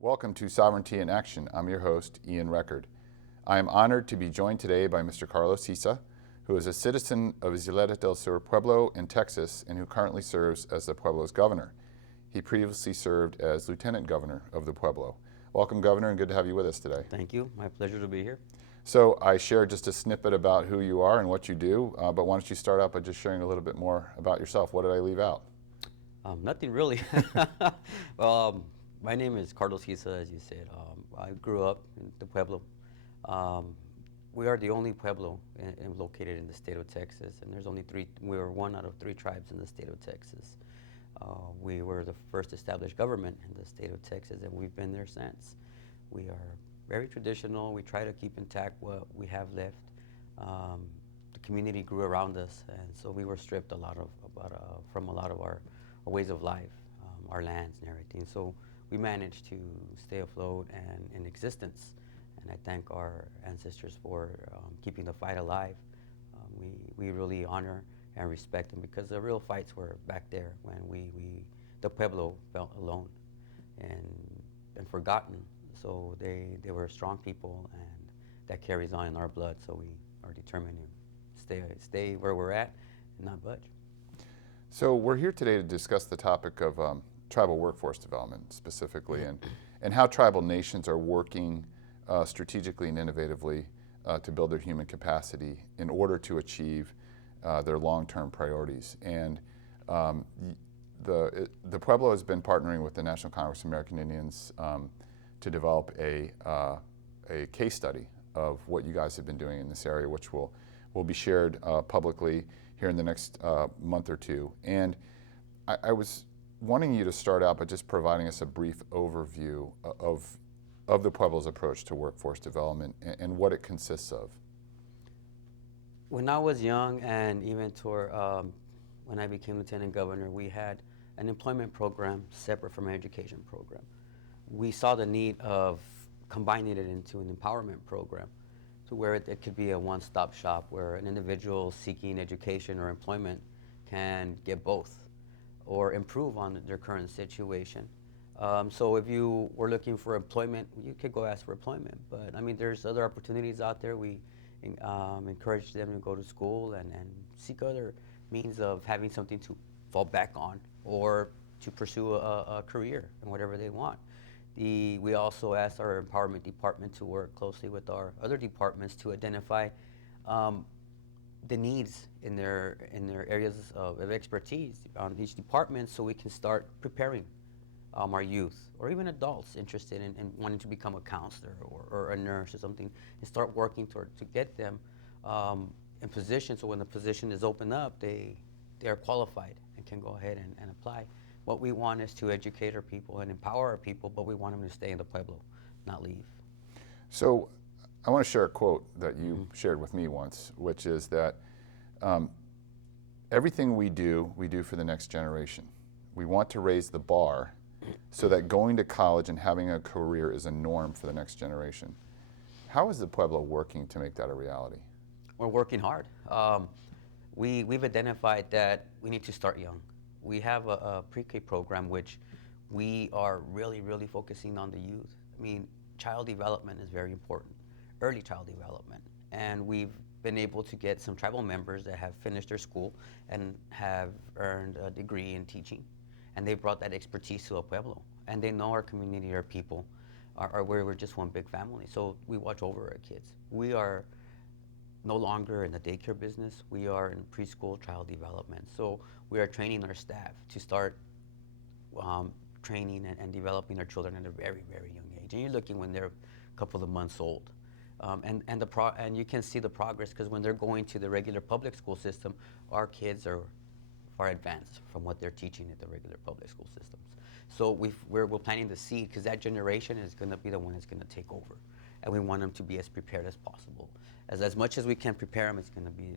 Welcome to Sovereignty in Action. I'm your host, Ian Record. I am honored to be joined today by Mr. Carlos Hisa, who is a citizen of Isleta del Sur Pueblo in Texas and who currently serves as the Pueblo's governor. He previously served as lieutenant governor of the Pueblo. Welcome, Governor, and good to have you with us today. Thank you. My pleasure to be here. So I shared just a snippet about who you are and what you do, but why don't you start out by just sharing a little bit more about yourself? What did I leave out? Nothing really. My name is Carlos Hisa, as you said. I grew up in the Pueblo. We are the only Pueblo located in the state of Texas, and there's only three. We are one out of three tribes in the state of Texas. We were the first established government in the state of Texas, and we've been there since. We are very traditional. We try to keep intact what we have left. The community grew around us, and so we were stripped from a lot of our ways of life, our lands and everything. So we managed to stay afloat and in existence. And I thank our ancestors for keeping the fight alive. We really honor and respect them because the real fights were back there when the Pueblo felt alone and forgotten. So they were strong people, and that carries on in our blood. So we are determined to stay where we're at and not budge. So we're here today to discuss the topic of tribal workforce development specifically, and how tribal nations are working strategically and innovatively to build their human capacity in order to achieve their long-term priorities. And the Pueblo has been partnering with the National Congress of American Indians to develop a case study of what you guys have been doing in this area, which will be shared publicly here in the next month or two. And I was wanting you to start out by just providing us a brief overview of the Pueblo's approach to workforce development and what it consists of. When I was young, and even when I became lieutenant governor, we had an employment program separate from an education program. We saw the need of combining it into an empowerment program to where it could be a one-stop shop where an individual seeking education or employment can get both or improve on their current situation. So if you were looking for employment, you could go ask for employment. But I mean, there's other opportunities out there. We encourage them to go to school and seek other means of having something to fall back on or to pursue a career in whatever they want. We also asked our empowerment department to work closely with our other departments to identify the needs in their areas of expertise on each department, so we can start preparing our youth or even adults interested in wanting to become a counselor or a nurse or something, and start working to get them in position, so when the position is opened up, they are qualified and can go ahead and apply. What we want is to educate our people and empower our people, but we want them to stay in the Pueblo, not leave. So I want to share a quote that you shared with me once, which is that everything we do for the next generation. We want to raise the bar so that going to college and having a career is a norm for the next generation. How is the Pueblo working to make that a reality? We're working hard. We've identified that we need to start young. We have a pre-K program which we are really focusing on the youth. I mean, child development is very important, early child development. And we've been able to get some tribal members that have finished their school and have earned a degree in teaching. And they brought that expertise to El Pueblo. And they know our community, our people, we're just one big family. So we watch over our kids. We are no longer in the daycare business. We are in preschool child development. So we are training our staff to start training and developing our children at a very young age. And you're looking when they're a couple of months old. And you can see the progress, because when they're going to the regular public school system, our kids are far advanced from what they're teaching at the regular public school systems. So we're planting the seed, because that generation is going to be the one that's going to take over. And we want them to be as prepared as possible. As much as we can prepare them,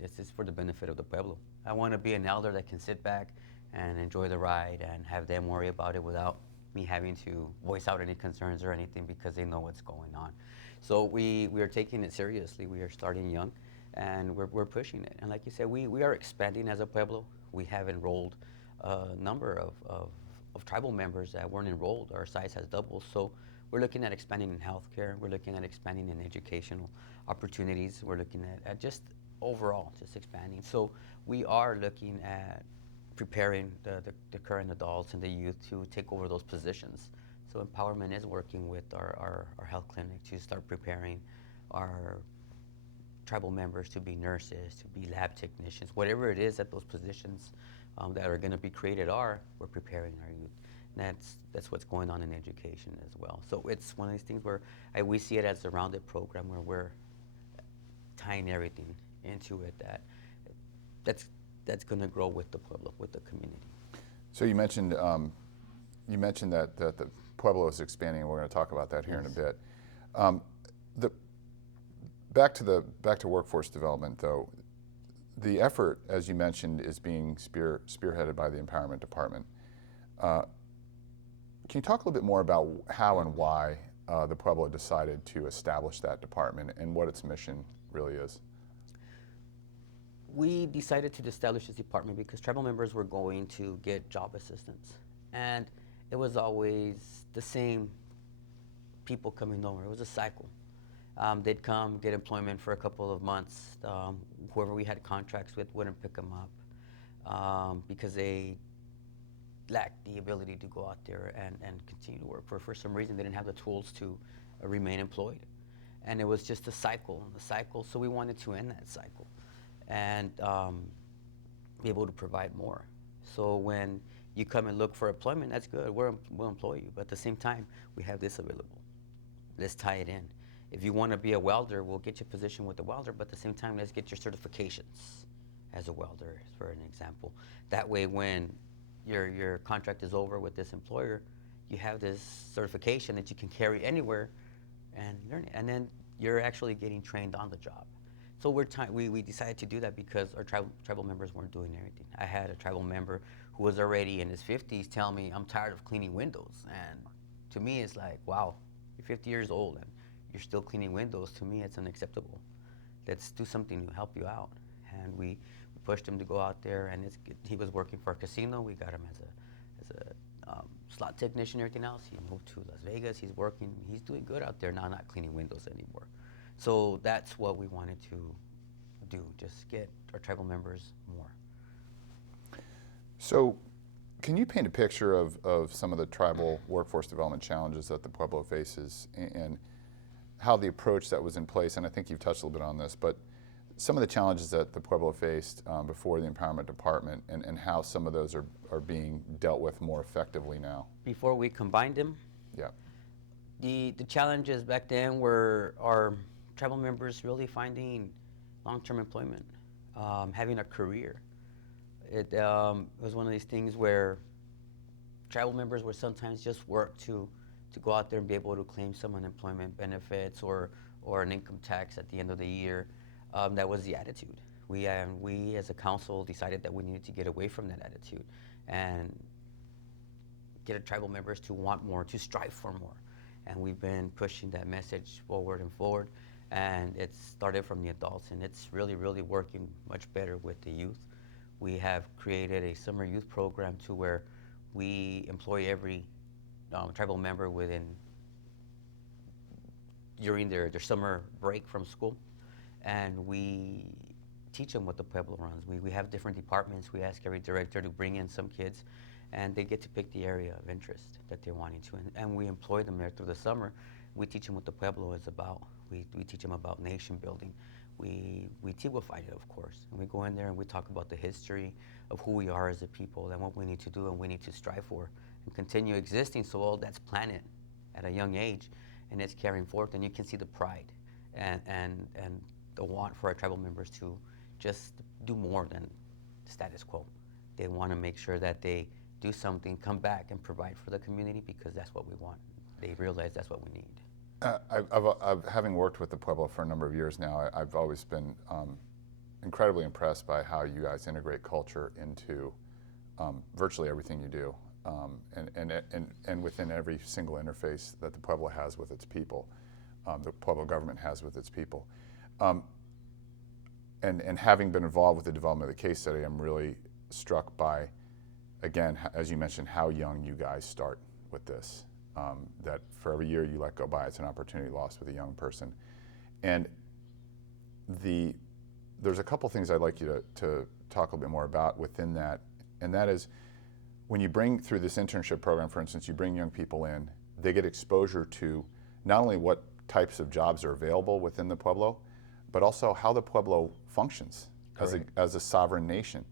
this is for the benefit of the Pueblo. I want to be an elder that can sit back and enjoy the ride and have them worry about it without me having to voice out any concerns or anything, because they know what's going on. So we are taking it seriously. We are starting young, and we're pushing it. And like you said, we are expanding as a Pueblo. We have enrolled a number of tribal members that weren't enrolled. Our size has doubled. So we're looking at expanding in healthcare. We're looking at expanding in educational opportunities. We're looking at just overall, just expanding. So we are looking at preparing the current adults and the youth to take over those positions. So empowerment is working with our health clinic to start preparing our tribal members to be nurses, to be lab technicians, whatever it is that those positions that are going to be created are, we're preparing our youth. And that's what's going on in education as well. So it's one of these things where we see it as a rounded program where we're tying everything into it that's going to grow with the Pueblo, with the community. So you mentioned that the Pueblo is expanding, and we're going to talk about that here in a bit. Back to workforce development, though. The effort, as you mentioned, is being spearheaded by the Empowerment Department. Can you talk a little bit more about how and why the Pueblo decided to establish that department and what its mission really is? We decided to establish this department because tribal members were going to get job assistance. And it was always the same people coming over. It was a cycle. They'd come, get employment for a couple of months. Whoever we had contracts with wouldn't pick them up because they lacked the ability to go out there and continue to work. For some reason, they didn't have the tools to remain employed. And it was just a cycle. So we wanted to end that cycle and be able to provide more. So when you come and look for employment, that's good. We'll employ you. But at the same time, we have this available. Let's tie it in. If you want to be a welder, we'll get you a position with a welder, but at the same time, let's get your certifications as a welder, for an example. That way, when your contract is over with this employer, you have this certification that you can carry anywhere and learn it. And then you're actually getting trained on the job. So we decided to do that because our tribal members weren't doing anything. I had a tribal member who was already in his 50s tell me, I'm tired of cleaning windows. And to me, it's like, wow, you're 50 years old and you're still cleaning windows. To me, it's unacceptable. Let's do something to help you out. And we pushed him to go out there, and he was working for a casino. We got him as a slot technician and everything else. He moved to Las Vegas. He's working. He's doing good out there now, not cleaning windows anymore. So that's what we wanted to do, just get our tribal members more. So can you paint a picture of some of the tribal workforce development challenges that the Pueblo faces and how the approach that was in place, and I think you've touched a little bit on this, but some of the challenges that the Pueblo faced before the Empowerment Department and how some of those are being dealt with more effectively now? Before we combined them? Yeah. The challenges back then were our tribal members really finding long-term employment, having a career. It was one of these things where tribal members would sometimes just work to go out there and be able to claim some unemployment benefits or an income tax at the end of the year. That was the attitude. We as a council decided that we needed to get away from that attitude and get our tribal members to want more, to strive for more. And we've been pushing that message forward and forward. And it started from the adults, and it's really, really working much better with the youth. We have created a summer youth program to where we employ every tribal member during their summer break from school, and we teach them what the Pueblo runs. We have different departments. We ask every director to bring in some kids, and they get to pick the area of interest that they're wanting to, and we employ them there through the summer. We teach them what the Pueblo is about. We teach them about nation building. We TIWAFIed it, of course, and we go in there and we talk about the history of who we are as a people and what we need to do and we need to strive for and continue existing. So all that's planted at a young age, and it's carrying forth, and you can see the pride and the want for our tribal members to just do more than the status quo. They want to make sure that they do something, come back and provide for the community because that's what we want. They realize that's what we need. Having worked with the Pueblo for a number of years now, I've always been incredibly impressed by how you guys integrate culture into virtually everything you do, and within every single interface that the Pueblo has with its people, the Pueblo government has with its people. And having been involved with the development of the case study, I'm really struck by, again, as you mentioned, how young you guys start with this. that for every year you let go by, it's an opportunity lost with a young person. And there's a couple things I'd like you to talk a little bit more about within that, and that is when you bring through this internship program, for instance, you bring young people in, they get exposure to not only what types of jobs are available within the Pueblo, but also how the Pueblo functions as a sovereign nation.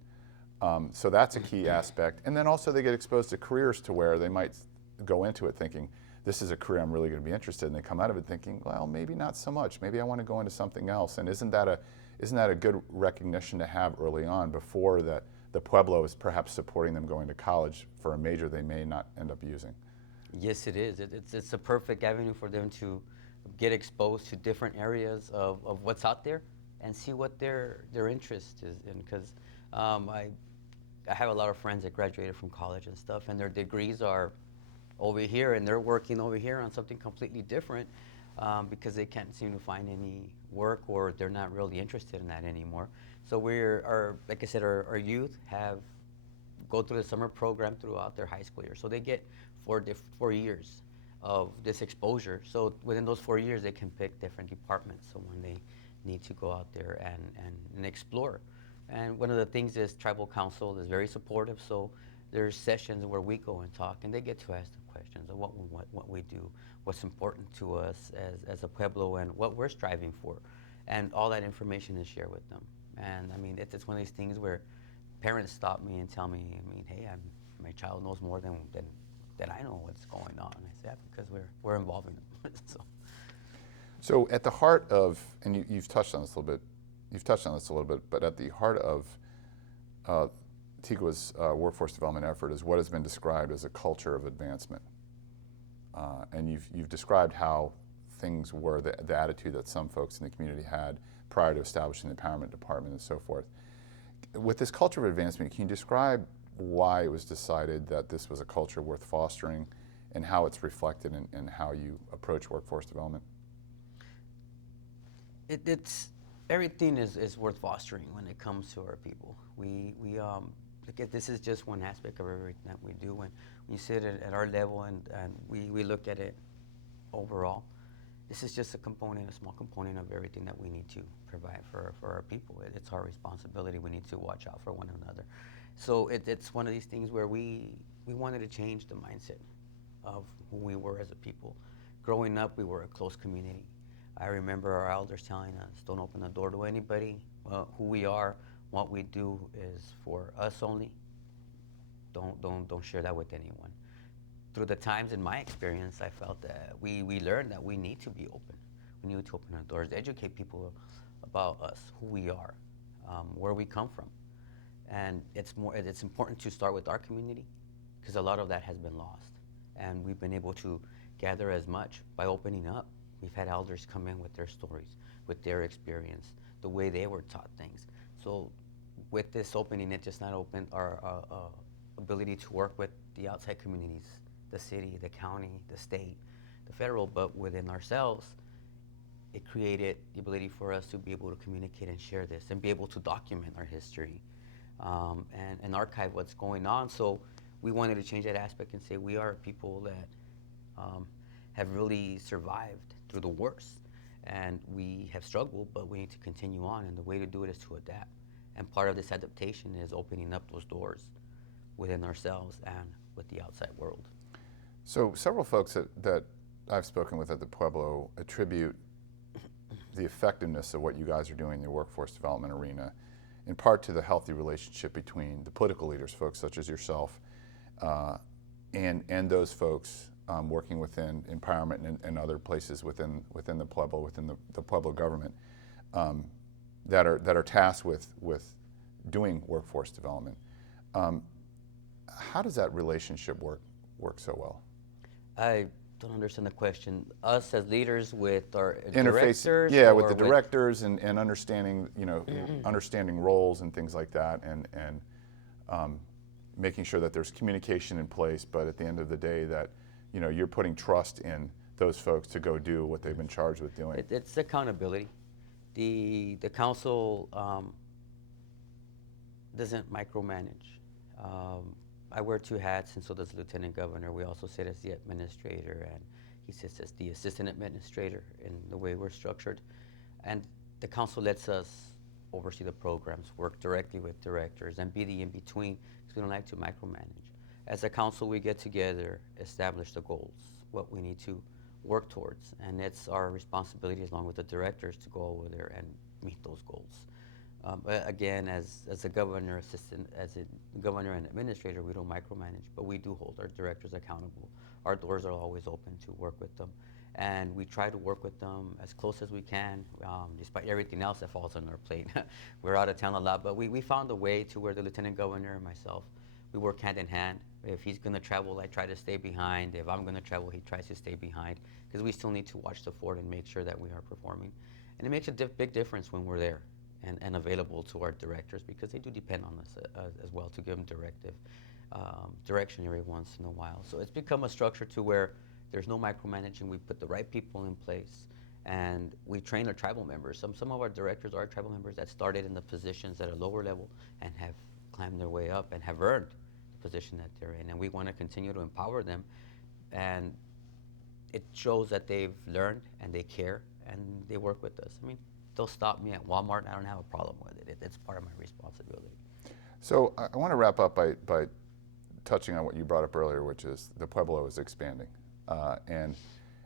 So that's a key aspect. And then also they get exposed to careers to where they might go into it thinking, this is a career I'm really going to be interested in. They come out of it thinking, well, maybe not so much. Maybe I want to go into something else. And isn't that a good recognition to have early on before that the Pueblo is perhaps supporting them going to college for a major they may not end up using? Yes, it is. It's a perfect avenue for them to get exposed to different areas of what's out there and see what their interest is in. Because I have a lot of friends that graduated from college and stuff, and their degrees are over here, and they're working over here on something completely different because they can't seem to find any work, or they're not really interested in that anymore. So like I said, our youth go through the summer program throughout their high school year. So they get 4 years of this exposure. So within those 4 years, they can pick different departments. So when they need to go out there and explore. And one of the things is tribal council is very supportive. So there's sessions where we go and talk, and they get to ask the questions of what we do, what's important to us as a Pueblo, and what we're striving for. And all that information is shared with them. And I mean, it's one of these things where parents stop me and tell me, hey, my child knows more than I know what's going on. And I say, yeah, because we're involved in it. So at the heart of, and you've touched on this a little bit, but at the heart of TIGWA's workforce development effort is what has been described as a culture of advancement. And you've described how things were, the attitude that some folks in the community had prior to establishing the empowerment department and so forth. With this culture of advancement, can you describe why it was decided that this was a culture worth fostering and how it's reflected in how you approach workforce development? Everything is worth fostering when it comes to our people. This is just one aspect of everything that we do. When you sit at our level and we look at it overall, this is just a small component of everything that we need to provide for our people. It's our responsibility. We need to watch out for one another. So it's one of these things where we wanted to change the mindset of who we were as a people. Growing up, we were a close community. I remember our elders telling us, don't open the door to anybody. Who we are, what we do is for us only. Don't share that with anyone. Through the times in my experience, I felt that we learned that we need to be open. We need to open our doors, educate people about us, who we are, where we come from. And it's important to start with our community because a lot of that has been lost. And we've been able to gather as much by opening up. We've had elders come in with their stories, with their experience, the way they were taught things. So with this opening, it just not opened our ability to work with the outside communities, the city, the county, the state, the federal, but within ourselves, it created the ability for us to be able to communicate and share this and be able to document our history and archive what's going on. So we wanted to change that aspect and say we are people that have really survived through the worst, and we have struggled, but we need to continue on, and the way to do it is to adapt. And part of this adaptation is opening up those doors within ourselves and with the outside world. So several folks that I've spoken with at the Pueblo attribute the effectiveness of what you guys are doing in the workforce development arena in part to the healthy relationship between the political leaders, folks such as yourself, and those folks working within empowerment and other places within the Pueblo, within the Pueblo government, that are tasked with doing workforce development. How does that relationship work so well? I don't understand the question. Us as leaders with our Interface, directors? yeah, with the directors and understanding, understanding roles and things like that, and making sure that there's communication in place, but at the end of the day that, you're putting trust in those folks to go do what they've been charged with doing. It's accountability. The council doesn't micromanage. I wear two hats, and so does the lieutenant governor. We also sit as the administrator, and he sits as the assistant administrator in the way we're structured. And the council lets us oversee the programs, work directly with directors, and be the in-between, because we don't like to micromanage. As a council, we get together, establish the goals, what we need to work towards, and it's our responsibility, along with the directors, to go over there and meet those goals. But again, as a governor assistant, as a governor and administrator, we don't micromanage, but we do hold our directors accountable. Our doors are always open to work with them, and we try to work with them as close as we can, despite everything else that falls on our plate. We're out of town a lot, but we found a way to where the lieutenant governor and myself, we work hand in hand. If he's going to travel, I try to stay behind. If I'm going to travel, he tries to stay behind, because we still need to watch the fort and make sure that we are performing. And it makes a big difference when we're there and available to our directors, because they do depend on us as well to give them direction every once in a while. So it's become a structure to where there's no micromanaging. We put the right people in place, and we train our tribal members. Some of our directors are tribal members that started in the positions at a lower level and have climbed their way up and have earned the position that they're in. And we want to continue to empower them, and it shows that they've learned and they care and they work with us. I mean, they'll stop me at Walmart. I don't have a problem with it. It's part of my responsibility. So I want to wrap up by touching on what you brought up earlier, which is the Pueblo is expanding. And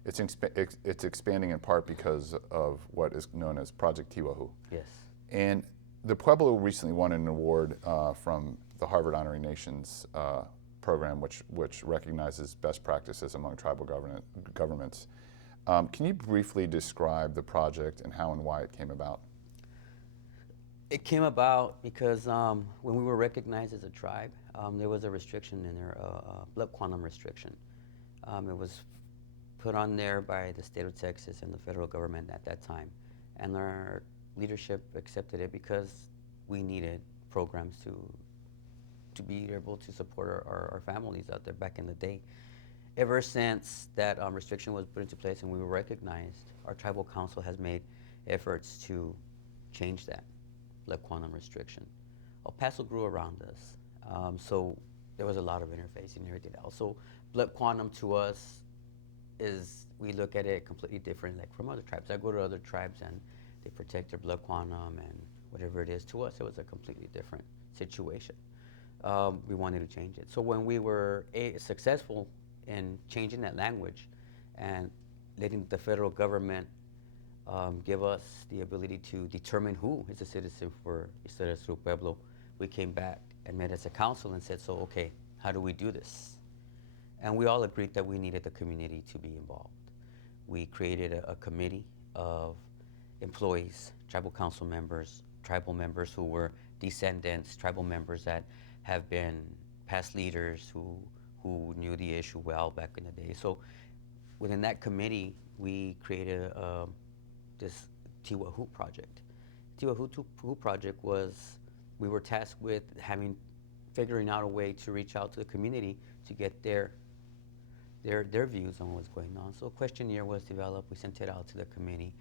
it's expanding in part because of what is known as Project KeyWoohoo. Yes. And the Pueblo recently won an award from the Harvard Honoring Nations program, which recognizes best practices among tribal governments. Can you briefly describe the project and how and why it came about? It came about because when we were recognized as a tribe, there was a restriction in there, blood quantum restriction. It was put on there by the state of Texas and the federal government at that time. And our leadership accepted it because we needed programs to be able to support our families out there back in the day. Ever since that restriction was put into place and we were recognized, our tribal council has made efforts to change that blood quantum restriction. El Paso grew around us, so there was a lot of interfacing and everything else. So blood quantum to us is, we look at it completely different, like from other tribes. I go to other tribes and they protect their blood quantum and whatever it is. To us, it was a completely different situation. We wanted to change it. So when we were successful in changing that language and letting the federal government give us the ability to determine who is a citizen for Hisa Pueblo, we came back and met as a council and said, so okay, how do we do this? And we all agreed that we needed the community to be involved. We created a committee of employees, tribal council members, tribal members who were descendants, tribal members that have been past leaders who knew the issue well back in the day. So within that committee, we created this KeyWoohoo project. KeyWoohoo project was, we were tasked with figuring out a way to reach out to the community to get their views on what's going on. So a questionnaire was developed. We sent it out to the committee.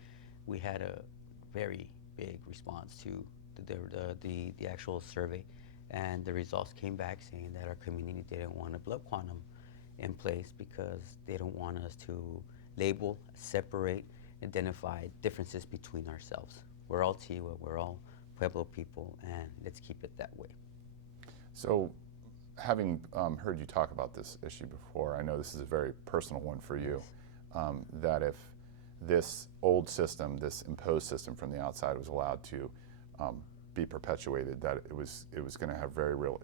We had a very big response to the actual survey, and the results came back saying that our community didn't want a blood quantum in place because they don't want us to label, separate, identify differences between ourselves. We're all Tiwa, we're all Pueblo people, and let's keep it that way. So, having heard you talk about this issue before, I know this is a very personal one for you, that if this old system, this imposed system from the outside was allowed to be perpetuated, that it was going to have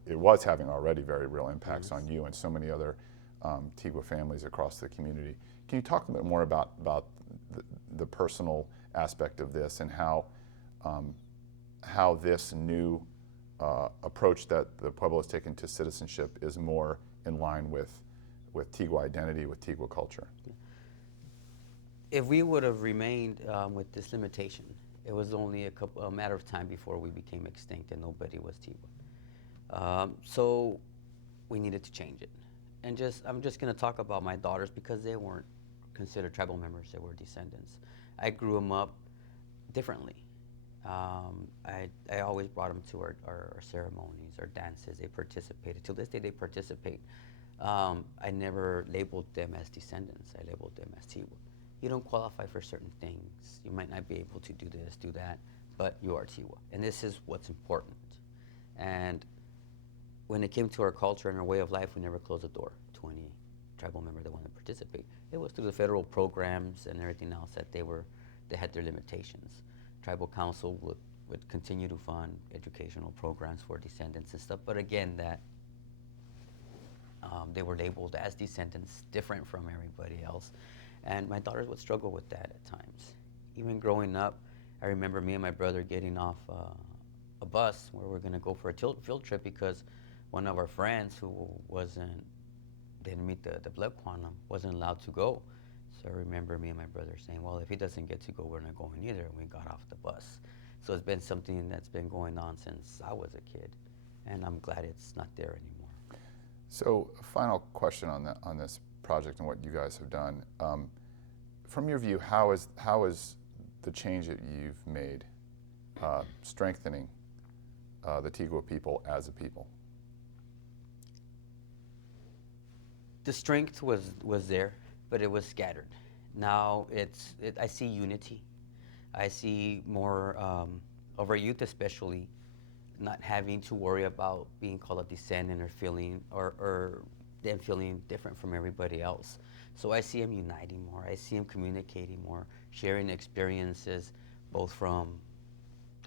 it was having already very real impacts on you and so many other Tigwa families across the community. Can you talk a bit more about the personal aspect of this and how this new approach that the Pueblo has taken to citizenship is more in line with Tigwa identity, with Tigwa culture? If we would have remained with this limitation, it was only a matter of time before we became extinct and nobody was Tigwa. So we needed to change it. And I'm just going to talk about my daughters because they weren't considered tribal members, they were descendants. I grew them up differently. I always brought them to our ceremonies, our dances. They participated. Till this day, they participate. I never labeled them as descendants. I labeled them as Tiwa. You don't qualify for certain things. You might not be able to do this, do that, but you are Tiwa. And this is what's important. And when it came to our culture and our way of life, we never closed the door to any tribal member that wanted to participate. It was through the federal programs and everything else that they had their limitations. Tribal council would continue to fund educational programs for descendants and stuff, but again, that they were labeled as descendants, different from everybody else. And my daughters would struggle with that at times. Even growing up, I remember me and my brother getting off a bus where we're gonna go for a field trip because one of our friends who didn't meet the blood quantum wasn't allowed to go. So I remember me and my brother saying, well, if he doesn't get to go, we're not going either. And we got off the bus. So it's been something that's been going on since I was a kid. And I'm glad it's not there anymore. So, a final question on this project and what you guys have done. From your view, how is the change that you've made strengthening the Tigwa people as a people? The strength was there, but it was scattered. Now I see unity. I see more of our youth, especially, not having to worry about being called a descendant or feeling or them feeling different from everybody else. So I see them uniting more. I see them communicating more, sharing experiences, both from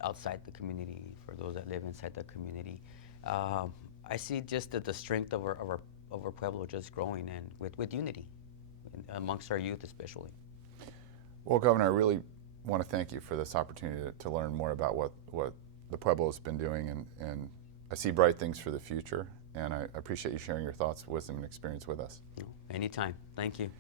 outside the community for those that live inside the community. I see just the strength of our Pueblo just growing, and with unity amongst our youth especially. Well, Governor, I really want to thank you for this opportunity to learn more about what the Pueblo has been doing, and I see bright things for the future, and I appreciate you sharing your thoughts, wisdom, and experience with us. Anytime. Thank you.